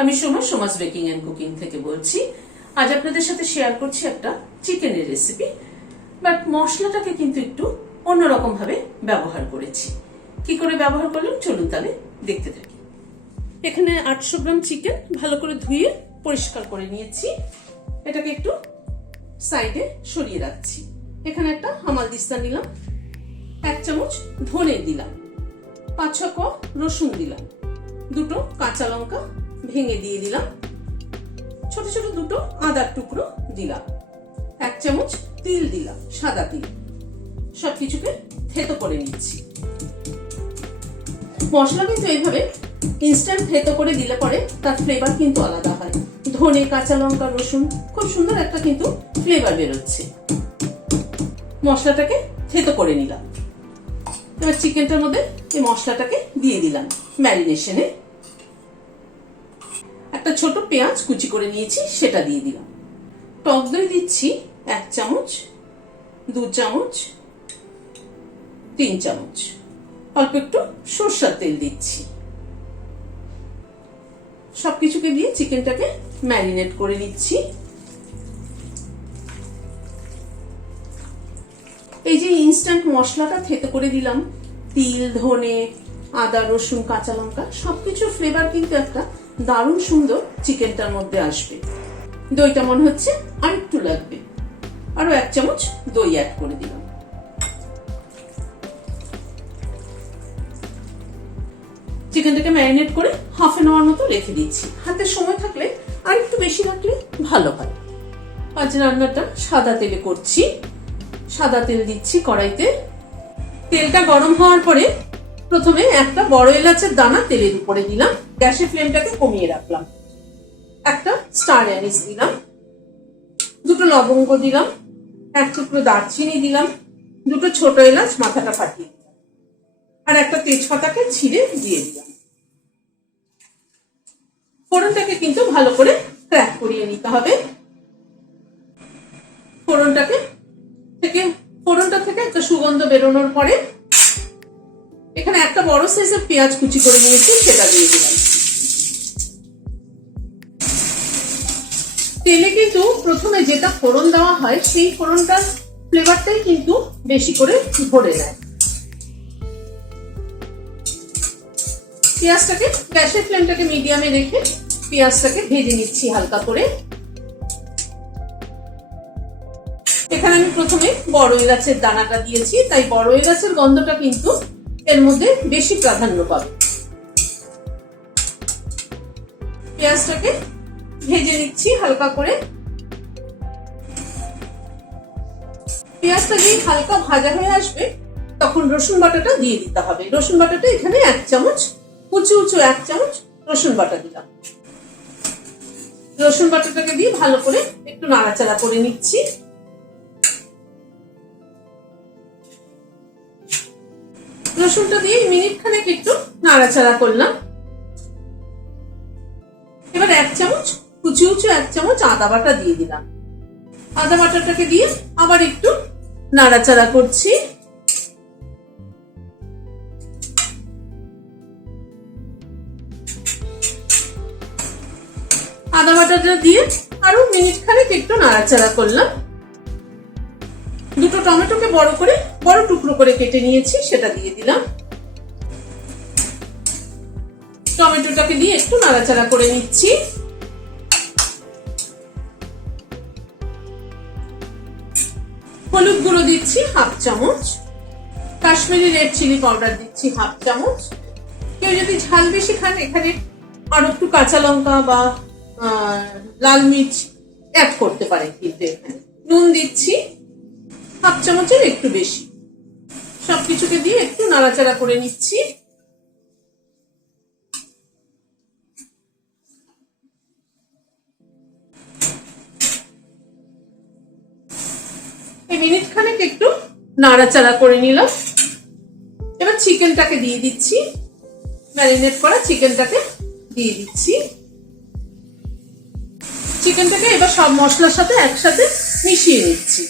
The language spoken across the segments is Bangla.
আমি সোমাস বেকিং এন্ড কুকিং থেকে বলছি। আজ আপনাদের সাথে শেয়ার করছি একটা চিকেনের রেসিপি, বাট মশলাটাকে কিন্তু একটু অন্যরকম ভাবে ব্যবহার করেছি। কি করে ব্যবহার করলাম চলুন তাহলে দেখতে থাকি। এখানে 800 গ্রাম চিকেন ভালো করে ধুয়ে পরিষ্কার করে নিয়েছি। এটাকে একটু সাইডে সরিয়ে রাখছি। এখানে একটা হামালদিস্তা নিলাম, 1 চামচ ধনে দিলাম, 5-6 কোয়া রসুন দিলাম, 2টো কাঁচা লঙ্কা ভেঙে দিয়ে দিলাম, ছোট ছোট 2টো আদার টুকরো দিলাম, 1 চামচ তিল দিলাম, সাদা তিল। সবকিছুকে থেতো করে নিচ্ছি। মশলা কিন্তু এইভাবে ইনস্ট্যান্ট থেতো করে দিলে পরে তার ফ্লেভার কিন্তু আলাদা হয়। ধনে, কাঁচা লঙ্কা, রসুন খুব সুন্দর একটা কিন্তু ফ্লেভার বেরোচ্ছে। মশলাটাকে থেতো করে নিলাম। এবার চিকেনটার মধ্যে এই মশলাটাকে দিয়ে দিলাম ম্যারিনেশনে। একটা ছোট পেঁয়াজ কুচি করে নিয়েছি, সেটা দিয়ে দিলাম। টক দই দিচ্ছি 1 চামচ, 2 চামচ, 3 চামচ। অল্প একটু সরষের তেল দিচ্ছি। সবকিছুকে দিয়ে চিকেনটাকে ম্যারিনেট করে নিচ্ছি। এই যে ইনস্ট্যান্ট মশলাটা থেতো করে দিলাম, তিল, ধনে, আদা, রসুন, কাঁচা লঙ্কা সবকিছুর ফ্লেভার কিন্তু একটা দারুণ সুন্দর চিকেনটার মধ্যে আসবে। দইটা মনে হচ্ছে আর একটু লাগবে, আরো 1 চামচ দই অ্যাড করে দিলাম। চিকেনটাকে ম্যারিনেট করে হাফ এন আওয়ার মতো রেখে দিচ্ছি। হাতে সময় থাকলে আর একটু বেশি রাখলে ভালো হয়। আজ রান্নাটা সাদা তেলে করছি। সাদা তেল দিচ্ছি কড়াইতে। তেলটা গরম হওয়ার পরে প্রথমে একটা বড় এলাচের দানা তেলের উপরে দিলাম। গ্যাসের ফ্লেমটাকে কমিয়ে রাখলাম। একটা স্টার অ্যানিস দিলাম, 2টো লবঙ্গ দিলাম, 1 টুকরো দারচিনি দিলাম, 2টো ছোট এলাচ মাথাটা ফাটিয়ে দিলাম, আর একটা তেজপাতাকে ছিঁড়ে দিয়ে দিলাম। ফোড়নটাকে কিন্তু ভালো করে ক্র্যাক করিয়ে নিতে হবে। ফোড়নটা থেকে একটা সুগন্ধ বেরোনোর পরে এখানে একটা বড় সাইজের পেঁয়াজ কুচি করে নিয়েছি, সেটা দিয়ে দিলাম। তেলে কিন্তু প্রথমে যেটা ফোড়ন দেওয়া হয় সেই ফোড়নটার ফ্লেভারটাই কিন্তু বেশি করে ধরে নেয়। পেঁয়াজটাকে গ্যাসের ফ্লেমটাকে মিডিয়ামে রেখে পেঁয়াজটাকে ভেজে নিচ্ছি হালকা করে। এখানে আমি প্রথমে বড় এলাচের দানাটা দিয়েছি, তাই বড় এলাচের গন্ধটা কিন্তু এর মধ্যে বেশি প্রাধান্য পাবে। পেঁয়াজটাকে ভেজে নিচ্ছি হালকা করে। পেঁয়াজটা যেই হালকা ভাজা হয়ে আসবে তখন রসুন বাটাটা দিয়ে দিতে হবে। রসুন বাটাটা এখানে 1 চামচ, উঁচু 1 চামচ রসুন বাটা দিলাম। রসুন বাটাটাকে দিয়ে ভালো করে একটু নাড়াচাড়া করে নিচ্ছি। রসুনটা দিয়ে মিনিট খানেক একটু নাড়াচাড়া করলাম। এবার 1 চামচ উঁচু 1 চামচ আদা বাটা দিয়ে দিলাম। আদা বাটাটাকে দিয়ে আবার একটু নাড়াচাড়া করছি। আদা বাটাটা দিয়ে আরো মিনিট খানেক একটু নাড়াচাড়া করলাম। 2টো টমেটোকে বড় টুকরো করে কেটে নিয়েছি, সেটা দিয়ে দিলাম। টমেটোটাকে দিয়ে একটু নাড়াচাড়া করে নিচ্ছি। হলুদ গুঁড়ো দিচ্ছি 1/2 চামচ, কাশ্মীরি রেড চিলি পাউডার দিচ্ছি 1/2 চামচ। কেউ যদি ঝাল বেশি খান এখানে আরো একটু কাঁচা লঙ্কা বা লাল মির্চ অ্যাড করতে পারেন। কিন্তু এখানে নুন দিচ্ছি 1/2 চামচের একটু বেশি। সবকিছুকে দিয়ে একটু নাড়াচাড়া করে নিচ্ছি। মিনিট খানেক একটু নাড়াচাড়া করে নিলাম। এবার চিকেনটাকে দিয়ে দিচ্ছি। ম্যারিনেট করা চিকেনটাকে দিয়ে দিচ্ছি। চিকেনটাকে এবার সব মশলার সাথে একসাথে মিশিয়ে নিচ্ছি।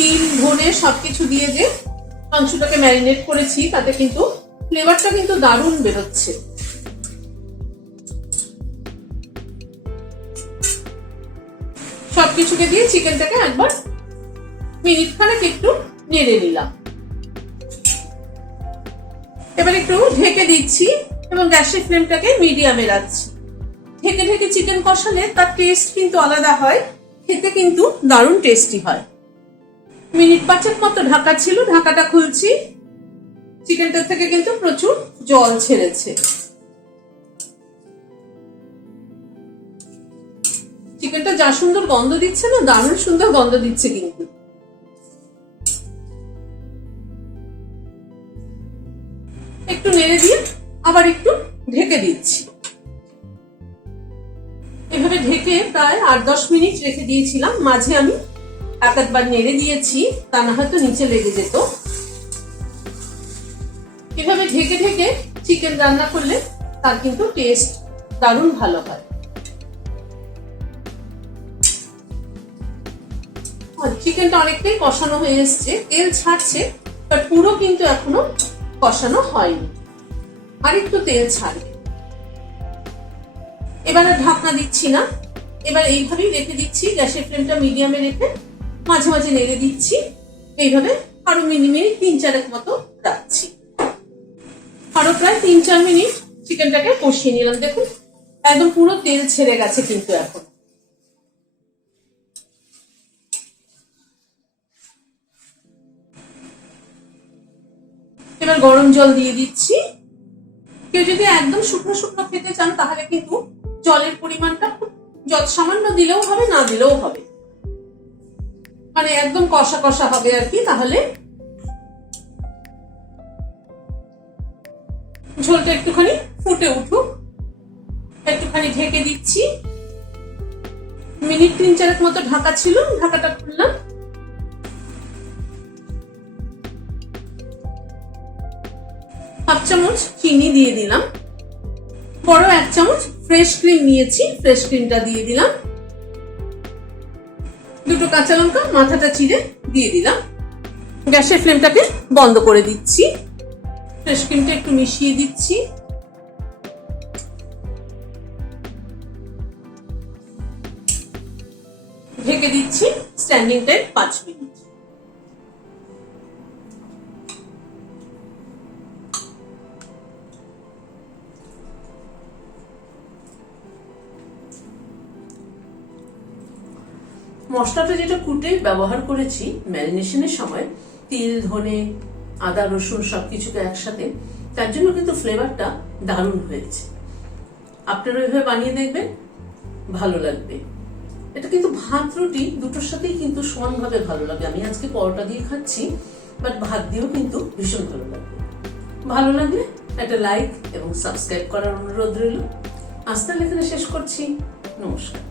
তিল ধনে সবকিছু দিয়ে যে মাংসটাকে ম্যারিনেট করেছি তাতে কিন্তু ফ্লেভারটা কিন্তু দারুণ বেরোচ্ছে। সবকিছুকে দিয়ে চিকেনটাকে একবার মিনিট খানেক একটু নেড়ে নিলাম। এবার একটু ঢেকে দিচ্ছি এবং গ্যাসের ফ্লেমটাকে মিডিয়ামে রাখছি। ঢেকে ঢেকে চিকেন কষালে তার টেস্ট কিন্তু আলাদা হয়, খেতে কিন্তু দারুণ টেস্টি হয়। মিনিট 5 মতো ঢাকা ছিল, ঢাকাটা খুলছি। চিকেনটা থেকে কিন্তু প্রচুর জল ছেড়েছে। চিকেনটা যা সুন্দর গন্ধ দিচ্ছে না, দারুণ সুন্দর গন্ধ দিচ্ছে কিন্তু। একটু নেড়ে দিয়ে আবার একটু ঢেকে দিচ্ছি। এভাবে ঢেকে প্রায় 8-10 মিনিট রেখে দিয়েছিলাম। মাঝে আমি একবার নেড়ে দিয়েছি, তা না হয়তো নিচে লেগে যেত। এভাবে ঢেকে ঢেকে চিকেন রান্না করলে তার কিন্তু টেস্ট দারুণ ভালো হয়। চিকেনটা অনেকটাই কষানো হয়ে এসছে, তেল ছাড়ছে, বাট পুরো কিন্তু এখনো কষানো হয়নি, আর একটু তেল ছাড়বে। এবার আর ঢাকনা দিচ্ছি না, এবার এইভাবেই রেখে দিচ্ছি। গ্যাসের ফ্লেমটা মিডিয়ামে রেখে মাঝে মাঝে নেড়ে দিচ্ছি। এইভাবে আরো মিনিট 3-4 মতো রাখছি। আরো প্রায় 3-4 মিনিট চিকেনটাকে কষিয়ে নিলাম। দেখুন একদম পুরো তেল ছেড়ে গেছে কিন্তু এখন। এবার গরম জল দিয়ে দিচ্ছি। কেউ যদি একদম শুকনো শুকনো খেতে চান তাহলে কিন্তু জলের পরিমাণটা সামান্য দিলেও হবে, না দিলেও হবে, মানে একদম কষা কষা হবে আর কি। তাহলে ঝোলটা একটুখানি ফুটে উঠুক, একটুখানি ঢেকে দিচ্ছি। মিনিট 3-4 মতো ঢাকা ছিল, ঢাকাটা খুললাম। হাফ চামচ চিনি দিয়ে দিলাম। বড় 1 চামচ ফ্রেশ ক্রিম নিয়েছি, ফ্রেশ ক্রিমটা দিয়ে দিলাম। 2 কাঁচা লঙ্কা মাথাটা চিড়ে দিয়ে দিলাম। গ্যাসের ফ্লেমটাকে বন্ধ করে দিচ্ছি। ফ্রেশ ক্রিমটা একটু মিশিয়ে দিচ্ছি। ঢেকে দিচ্ছি স্ট্যান্ডিং টাইম 5 মিনিট। মশলাটা যেটা কুটে ব্যবহার করেছি ম্যারিনেশনের সময়, তিল ধনে আদা রসুন সবকিছুকে একসাথে, তার জন্য কিন্তু ফ্লেভারটা দারুণ হয়েছে। আপনারা ওইভাবে বানিয়ে দেখবেন, ভালো লাগবে। এটা কিন্তু ভাত রুটি দুটোর সাথেই কিন্তু সমানভাবে ভালো লাগে। আমি আজকে পরোটা দিয়ে খাচ্ছি, বাট ভাত দিয়েও কিন্তু ভীষণ ভালো লাগবে। ভালো লাগলে একটা লাইক এবং সাবস্ক্রাইব করার অনুরোধ রইল। আজ তাহলে এখানে শেষ করছি। নমস্কার।